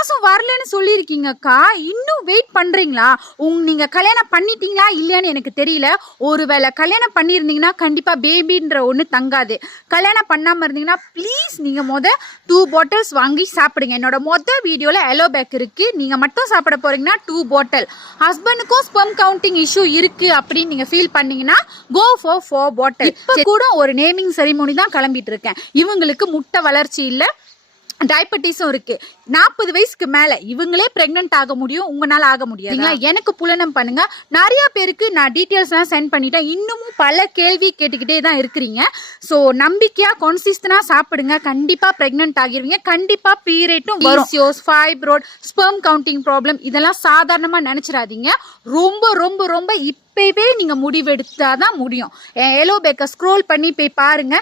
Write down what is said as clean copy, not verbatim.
மாசம் வரலன்னு சொல்லியிருக்கீங்கக்கா, இன்னும் வெயிட் பண்றீங்களா? நீங்க கல்யாணம் பண்ணிட்டீங்களா இல்லையான்னு எனக்கு தெரியல. ஒருவேளை கல்யாணம் பண்ணியிருந்தீங்கன்னா கண்டிப்பா பேபின்ற ஒண்ணு தங்காது. கல்யாணம் பண்ணாம இருந்தீங்கன்னா ப்ளீஸ் நீங்க 2 பாட்டில்ஸ் வாங்கி சாப்பிடுங்க. என்னோட வீடியோல எலோ பேக் இருக்கு. நீங்க மட்டும் சாப்பிட போறீங்கன்னா 2 பாட்டில். ஹஸ்பண்டுக்கும் ஸ்பெர்ம் கவுண்டிங் இஷ்யூ இருக்கு அப்படின்னு நீங்க ஃபீல் பண்ணீங்கன்னா கோ ஃபார் 4 பாட்டில். இப்ப கூட ஒரு நேமிங் செரிமோனி தான் கிளம்பிட்டு இருக்கேன். இவங்களுக்கு முட்டை வளர்ச்சி இல்ல, டயபெட்டிஸும் இருக்கு. 40 வயசுக்கு மேல இவங்களே பிரெக்னன்ட் ஆக முடியும், உங்களால ஆக முடியாது. எனக்கு புலனம் பண்ணுங்க. நிறைய பேருக்கு நான் டீட்டெயில்ஸ் எல்லாம் சென்ட் பண்ணிட்டேன். இன்னமும் பல கேள்வி கேட்டுக்கிட்டே தான் இருக்கிறீங்க. ஸோ நம்பிக்கையா கன்சிஸ்டன்டா சாப்பிடுங்க. கண்டிப்பா பிரெக்னன்ட் ஆகிருவீங்க. கண்டிப்பா பீரியட்டும் வரும். ஃபைப்ராய்ட், ஸ்பெர்ம் கவுண்டிங் ப்ராப்ளம் இதெல்லாம் சாதாரணமா நினைச்சிடாதீங்க. ரொம்ப ரொம்ப ரொம்ப இப்பவே நீங்க முடிவெடுத்தாதான் முடியும். எலோ பேக்கை ஸ்க்ரோல் பண்ணி போய் பாருங்க.